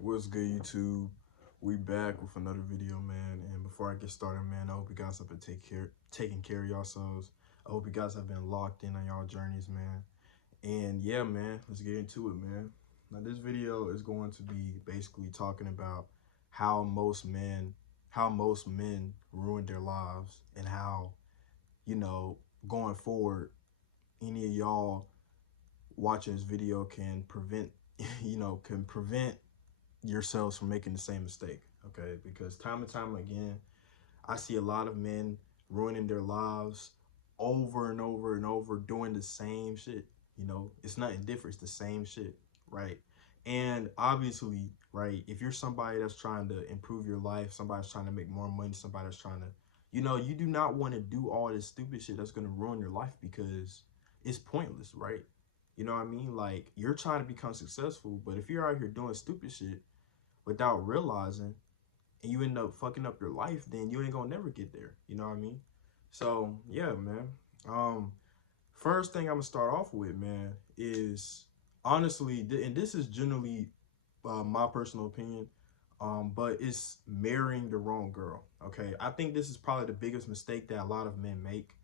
What's good, YouTube? We back with another video, man. And before I get started, man, I hope you guys have been taking care of yourselves. I hope you guys have been locked in on y'all journeys, man. And yeah, man, let's get into it, man. Now, this video is going to be basically talking about how most men ruin their lives, and how, you know, going forward, any of y'all watching this video can prevent, can prevent yourselves from making the same mistake. Okay, because time and time again, I see a lot of men ruining their lives over and over and over, doing the same shit. It's nothing different, it's the same shit, right? And obviously, right, if you're somebody that's trying to improve your life, somebody's trying to make more money, somebody that's trying to, you do not want to do all this stupid shit that's going to ruin your life, because it's pointless, right? You know what I mean? Like, you're trying to become successful, but if you're out here doing stupid shit without realizing, and you end up fucking up your life, then you ain't gonna never get there. You know what I mean? So yeah, man. Um, First thing I'm gonna start off with, man, is honestly, and this is generally my personal opinion, but it's marrying the wrong girl. Okay, I think this is probably the biggest mistake that a lot of men make.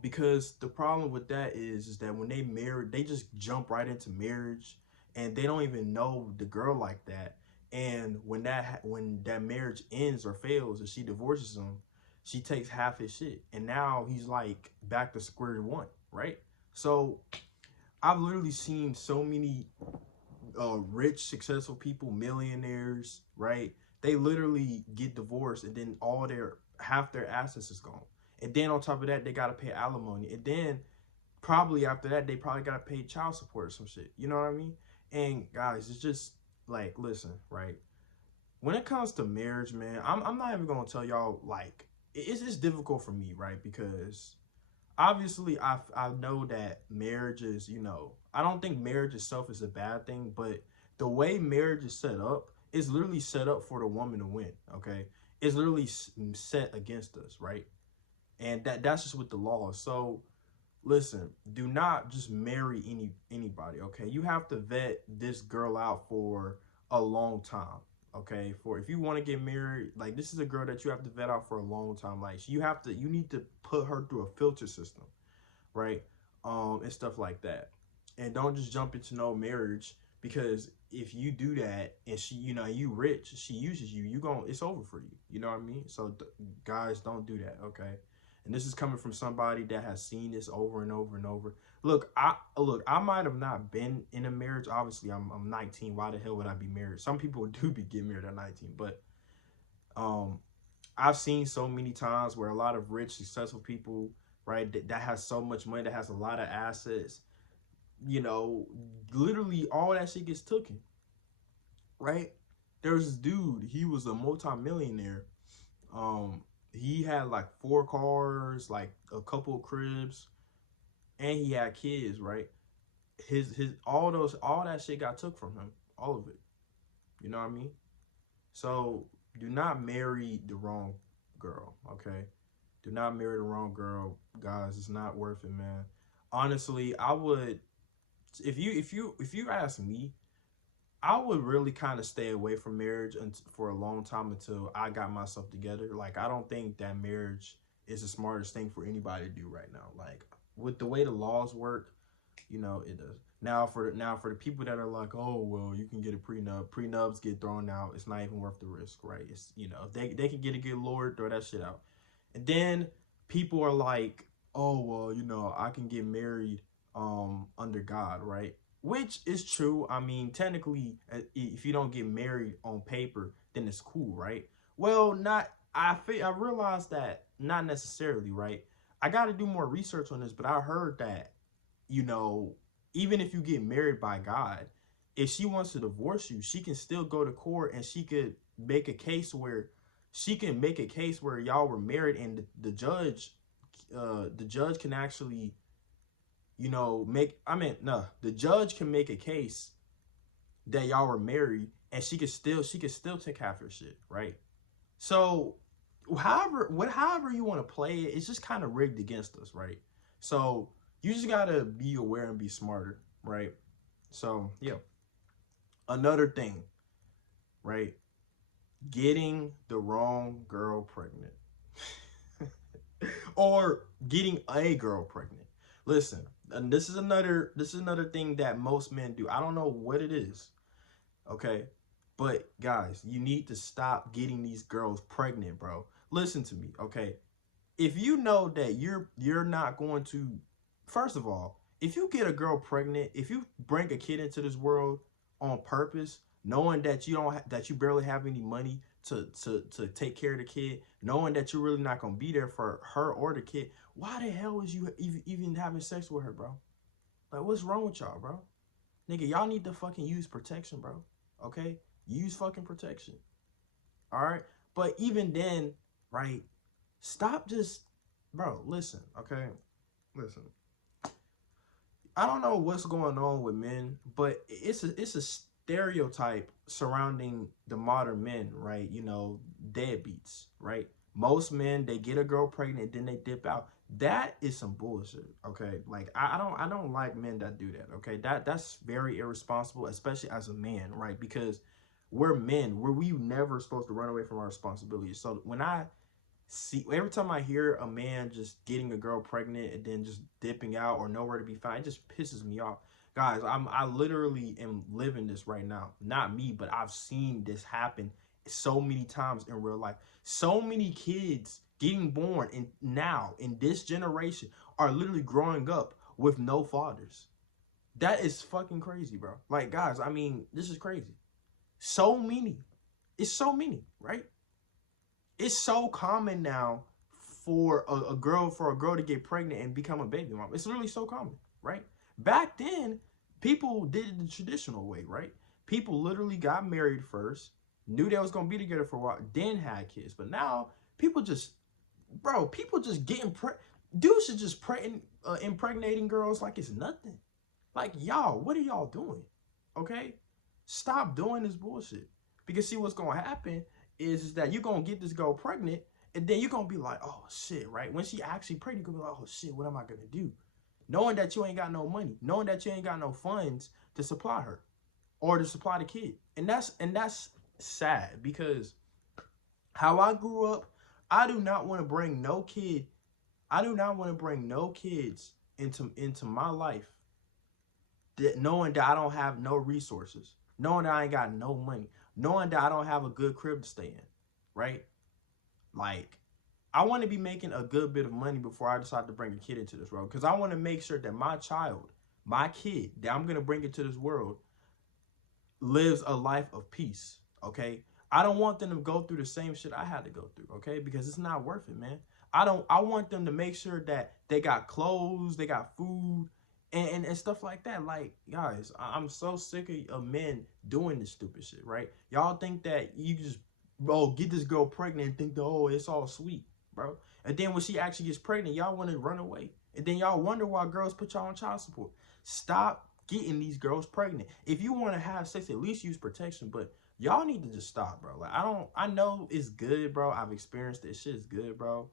Because the problem with that is that when they marry, they just jump right into marriage, and they don't even know the girl like that. And when that marriage ends or fails, or she divorces him, she takes half his shit, and now he's like back to square one, right? So I've literally seen so many rich, successful people, millionaires, right? They literally get divorced, and then all their half their assets is gone. And then on top of that, they gotta pay alimony. And then probably after that, they probably gotta pay child support or some shit. You know what I mean? And guys, it's just like, listen, right? When it comes to marriage, man, I'm not even gonna tell y'all, like, it's difficult for me, right? Because obviously I know that marriage is, I don't think marriage itself is a bad thing, but the way marriage is set up is literally set up for the woman to win. Okay, it's literally set against us, right? And that's just with the law. So listen, do not just marry anybody. Okay, you have to vet this girl out for a long time. Okay, for if you want to get married, like, this is a girl that you have to vet out for a long time. Like, you need to put her through a filter system, right? And stuff like that. And don't just jump into no marriage, because if you do that and she, you rich, she uses you, it's over for you. You know what I mean? So guys, don't do that, okay? And this is coming from somebody that has seen this over and over and over. Look, I might have not been in a marriage. Obviously, I'm 19. Why the hell would I be married? Some people do be getting married at 19, but um I've seen so many times where a lot of rich, successful people, right, that has so much money, that has a lot of assets, you know, literally all that shit gets taken, right? There's this dude, he was a multimillionaire. He had like 4 cars, like a couple of cribs, and he had kids, right? His all that shit got took from him, all of it. You know what I mean? So do not marry the wrong girl, okay? Do not marry the wrong girl, guys. It's not worth it, man. Honestly, I would, if you ask me, I would really kind of stay away from marriage for a long time until I got myself together. Like, I don't think that marriage is the smartest thing for anybody to do right now. Like, with the way the laws work, it does. Now for the people that are like, oh well, you can get a prenup. Prenups get thrown out. It's not even worth the risk, right? It's, if they can get a good lawyer, throw that shit out. And then people are like, oh well, I can get married under God, right? Which is true. I mean, technically, if you don't get married on paper, then it's cool, right? Well, not. I realized that not necessarily, right? I got to do more research on this, but I heard that, you know, even if you get married by God, if she wants to divorce you, she can still go to court, and she could make a case where y'all were married, and the judge can actually, make, I mean, no, the judge can make a case that y'all were married, and she could still take half her shit, right? So however you want to play it, it's just kind of rigged against us, right? So you just gotta be aware and be smarter, right? So yeah. Another thing, right? Getting the wrong girl pregnant. Or getting a girl pregnant. Listen, and this is another thing that most men do. I don't know what it is, okay? But guys, you need to stop getting these girls pregnant, bro. Listen to me, okay? If you know that you're not going to, first of all, if you get a girl pregnant, if you bring a kid into this world on purpose, knowing that that you barely have any money to take care of the kid, knowing that you're really not gonna be there for her or the kid, why the hell is you even having sex with her, bro? Like, what's wrong with y'all, bro? Nigga, y'all need to fucking use protection, bro. Okay, use fucking protection. All right, but even then, right? Stop just, bro. Listen, okay, listen. I don't know what's going on with men, but it's a stereotype surrounding the modern men, right? You know, deadbeats, right? Most men, they get a girl pregnant, then they dip out. That is some bullshit. Okay, like I don't like men that do that. Okay, that's very irresponsible, especially as a man, right? Because we're men, we never supposed to run away from our responsibilities. So when I see, every time I hear a man just getting a girl pregnant and then just dipping out or nowhere to be found, it just pisses me off. Guys, I literally am living this right now. Not me, but I've seen this happen so many times in real life. So many kids getting born and now in this generation are literally growing up with no fathers. That is fucking crazy, bro. Like, guys, I mean, this is crazy. So many. It's so many, right? It's so common now for a girl to get pregnant and become a baby mom. It's literally so common, right? Back then, people did it the traditional way, right? People literally got married first, knew they was gonna be together for a while, then had kids. But now people just, bro, people just getting dudes are just impregnating girls like it's nothing. Like, y'all, what are y'all doing? Okay, stop doing this bullshit. Because see, what's gonna happen is that you're gonna get this girl pregnant, and then you're gonna be like, oh shit, right? When she actually pregnant, you're gonna be like, oh shit, what am I gonna do? Knowing that you ain't got no money, knowing that you ain't got no funds to supply her or to supply the kid. And that's sad, because how I grew up, I do not want to bring no kid, I do not want to bring no kids into my life that knowing that I don't have no resources, knowing that I ain't got no money, knowing that I don't have a good crib to stay in, right? Like, I want to be making a good bit of money before I decide to bring a kid into this world, because I want to make sure that my child, my kid that I'm going to bring into this world lives a life of peace, okay? I don't want them to go through the same shit I had to go through, okay? Because it's not worth it, man. I want them to make sure that they got clothes, they got food, and stuff like that. Like, guys, I'm so sick of men doing this stupid shit, right? Y'all think that you just, bro, get this girl pregnant and think that, oh, it's all sweet, bro. And then when she actually gets pregnant, y'all want to run away. And then y'all wonder why girls put y'all on child support. Stop getting these girls pregnant. If you want to have sex, at least use protection. But y'all need to just stop, bro. Like, I know it's good, bro. I've experienced it. Shit is good, bro.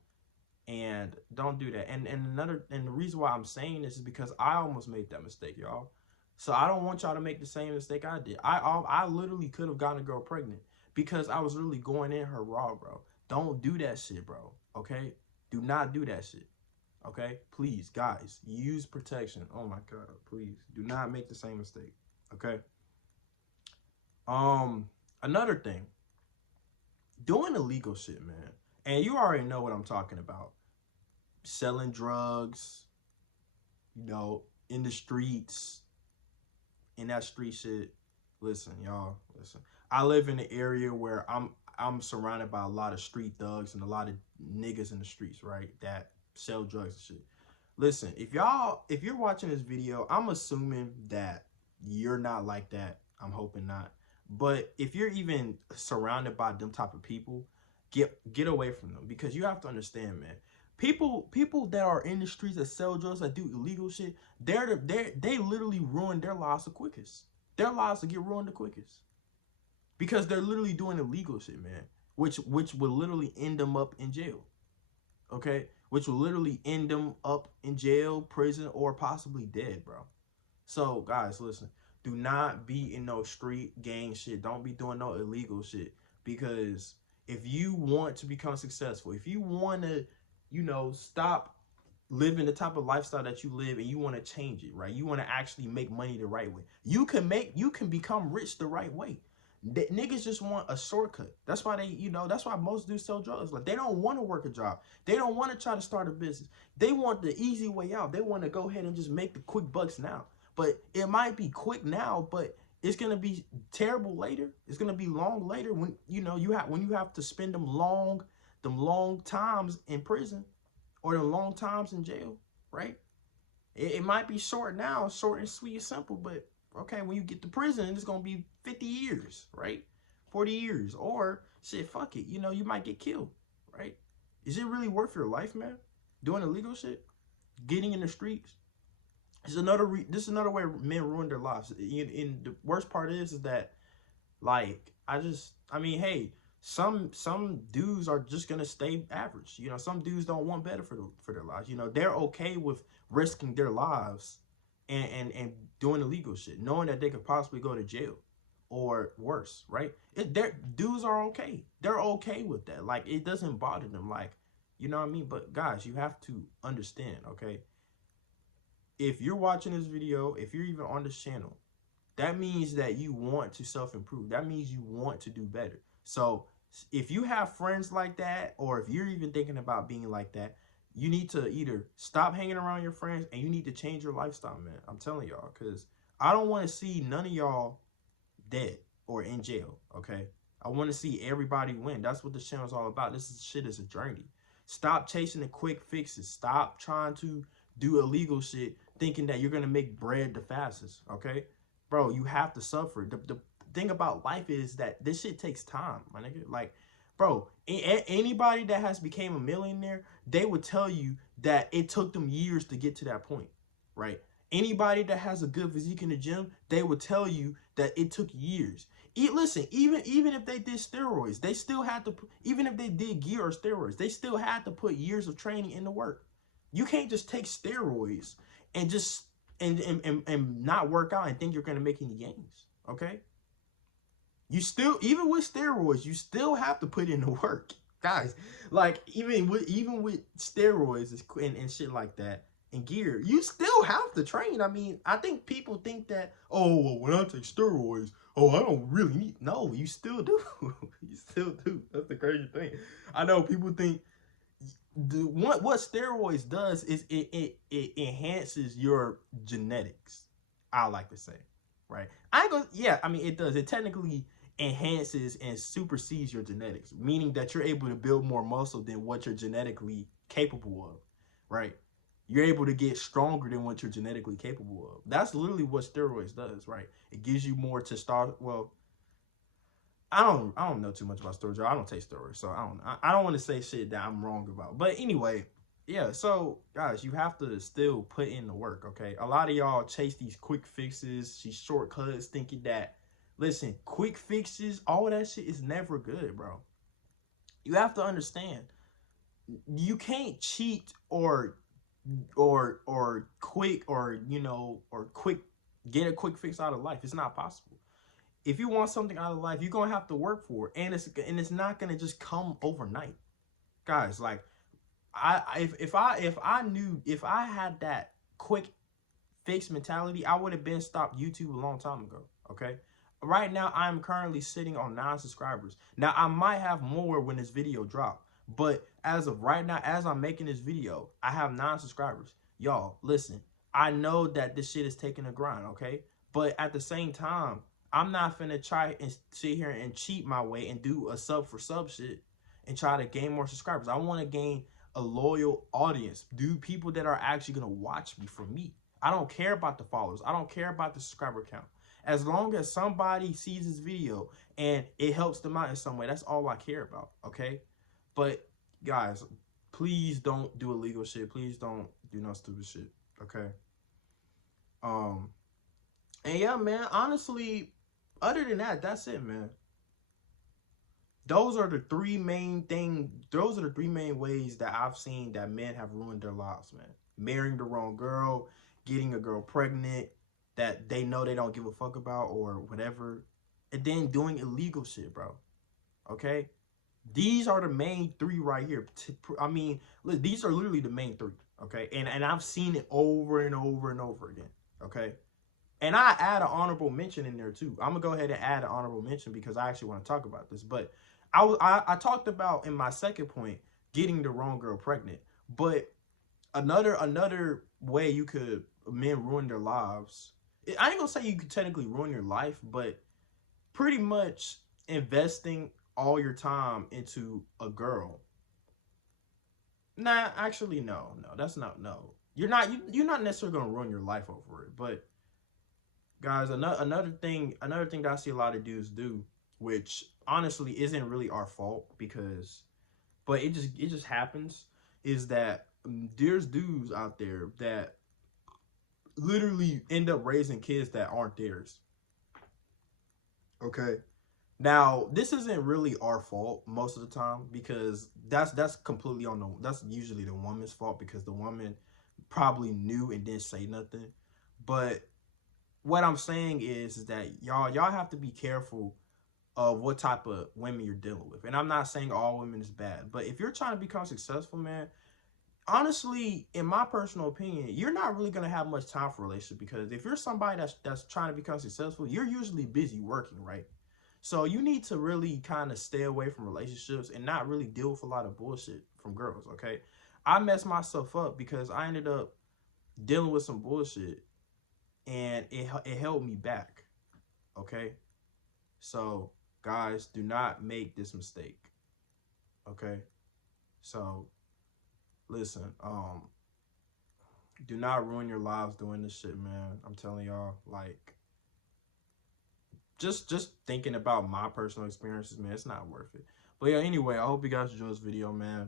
And don't do that. And the reason why I'm saying this is because I almost made that mistake, y'all. So I don't want y'all to make the same mistake I did. I literally could have gotten a girl pregnant because I was literally going in her raw, bro. Don't do that shit, bro. Okay? Do not do that shit. Okay? Please, guys, use protection. Oh my God, please do not make the same mistake. Okay? Another thing, doing illegal shit, man. And you already know what I'm talking about. Selling drugs, you know, in the streets, in that street shit. Listen, y'all, listen. I live in an area where I'm surrounded by a lot of street thugs and a lot of niggas in the streets, right? That sell drugs and shit. Listen, if you're watching this video, I'm assuming that you're not like that. I'm hoping not. But if you're even surrounded by them type of people, get away from them, because you have to understand, man. People that are in the streets that sell drugs, that do illegal shit, they literally ruin their lives the quickest. Their lives will get ruined the quickest because they're literally doing illegal shit, man. Which will literally end them up in jail. Okay, which will literally end them up in jail, prison, or possibly dead, bro. So, guys, listen. Do not be in no street gang shit. Don't be doing no illegal shit. Because if you want to become successful, if you want to, you know, stop living the type of lifestyle that you live and you want to change it, right? You want to actually make money the right way. You can become rich the right way. Niggas just want a shortcut. That's why they, you know, that's why most dudes sell drugs. Like, they don't want to work a job. They don't want to try to start a business. They want the easy way out. They want to go ahead and just make the quick bucks now. But it might be quick now, but it's gonna be terrible later. It's gonna be long later when, you know, you have to spend them long times in prison or the long times in jail, right? It might be short now, short and sweet and simple, but okay, when you get to prison, it's gonna be 50 years, right? 40 years, or shit, fuck it, you know, you might get killed, right? Is it really worth your life, man? Doing illegal shit, getting in the streets. This is another way men ruin their lives. And the worst part is that, like, I mean, hey, some dudes are just gonna stay average. You know, some dudes don't want better for their lives. You know, they're okay with risking their lives and doing illegal shit, knowing that they could possibly go to jail or worse, right? Dudes are okay. They're okay with that. Like, it doesn't bother them. Like, you know what I mean? But guys, you have to understand, okay? If you're watching this video, if you're even on this channel, that means that you want to self-improve. That means you want to do better. So if you have friends like that, or if you're even thinking about being like that, you need to either stop hanging around your friends and you need to change your lifestyle, man. I'm telling y'all, because I don't want to see none of y'all dead or in jail, okay? I want to see everybody win. That's what the channel's all about. Shit is a journey. Stop chasing the quick fixes. Stop trying to do illegal shit thinking that you're going to make bread the fastest, okay? Bro, you have to suffer. The thing about life is that this shit takes time, my nigga. Like, bro, anybody that has became a millionaire, they would tell you that it took them years to get to that point, right? Anybody that has a good physique in the gym, they would tell you that it took years. Listen, even if they did steroids, they still had to, even if they did gear or steroids, they still had to put years of training into work. You can't just take steroids and just and not work out and think you're gonna make any gains. Okay. You still, even with steroids, you still have to put in the work, guys. Like, even with steroids and shit like that and gear, you still have to train. I mean, I think people think that, oh, well, when I take steroids, oh, I don't really need. No, you still do. You still do. That's the crazy thing. I know people think what steroids does is it enhances your genetics. I like to say, right? I ain't gonna, yeah, I mean, it does. It technically enhances and supersedes your genetics, meaning that you're able to build more muscle than what you're genetically capable of, right? You're able to get stronger than what you're genetically capable of. That's literally what steroids does, right? It gives you more testosterone. Well, I don't know too much about steroids. I don't take steroids, so I don't want to say shit that I'm wrong about. But anyway, yeah. So guys, you have to still put in the work. Okay, a lot of y'all chase these quick fixes, these shortcuts, thinking that, listen, quick fixes, all that shit is never good, bro. You have to understand, you can't cheat or quick, or you know, or quick get a quick fix out of life. It's not possible. If you want something out of life, you're gonna have to work for it, and it's not gonna just come overnight, guys. Like, if I had that quick fix mentality, I would have been stopped YouTube a long time ago. Okay, right now I'm currently sitting on 9 subscribers. Now I might have more when this video drops, but as of right now, as I'm making this video, I have 9 subscribers. Y'all, listen, I know that this shit is taking a grind, okay, but at the same time, I'm not finna try and sit here and cheat my way and do a sub for sub shit and try to gain more subscribers. I want to gain a loyal audience, people that are actually gonna watch me for me. I don't care about the followers. I don't care about the subscriber count. As long as somebody sees this video and it helps them out in some way, that's all I care about, okay? But guys, please don't do illegal shit. Please don't do no stupid shit, okay? And yeah, man, honestly, other than that, that's it, man. Those are the 3 main things. Those are the 3 main ways that I've seen that men have ruined their lives, man. Marrying the wrong girl, getting a girl pregnant, that they know they don't give a fuck about or whatever, and then doing illegal shit, bro. Okay? These are the main three right here. I mean, look, these are literally the main three. Okay? And I've seen it over and over and over again. Okay? And I add an honorable mention in there too. I'm gonna go ahead and add an honorable mention because I actually want to talk about this. But I talked about in my second point getting the wrong girl pregnant. But another way you could men ruin their lives. I ain't gonna say you could technically ruin your life, but pretty much investing all your time into a girl. Nah, actually, no, that's not no. You're not necessarily gonna ruin your life over it, but guys, another thing that I see a lot of dudes do, which honestly isn't really our fault because, but it just happens, is that there's dudes out there that literally end up raising kids that aren't theirs. Okay. Now, this isn't really our fault most of the time because that's completely on that's usually the woman's fault because the woman probably knew and didn't say nothing. But what I'm saying is that y'all have to be careful of what type of women you're dealing with. And I'm not saying all women is bad, but if you're trying to become successful, man, honestly, in my personal opinion, you're not really gonna have much time for a relationship because if you're somebody that's trying to become successful, you're usually busy working, right? So you need to really kind of stay away from relationships and not really deal with a lot of bullshit from girls, okay? I messed myself up because I ended up dealing with some bullshit and it held me back, okay? So, guys, do not make this mistake, okay? So, listen, do not ruin your lives doing this shit, man. I'm telling y'all, like, just thinking about my personal experiences, man, it's not worth it. But yeah, anyway, I hope you guys enjoyed this video, man.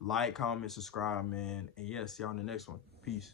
Like, comment, subscribe, man. And yeah, see y'all in the next one. Peace.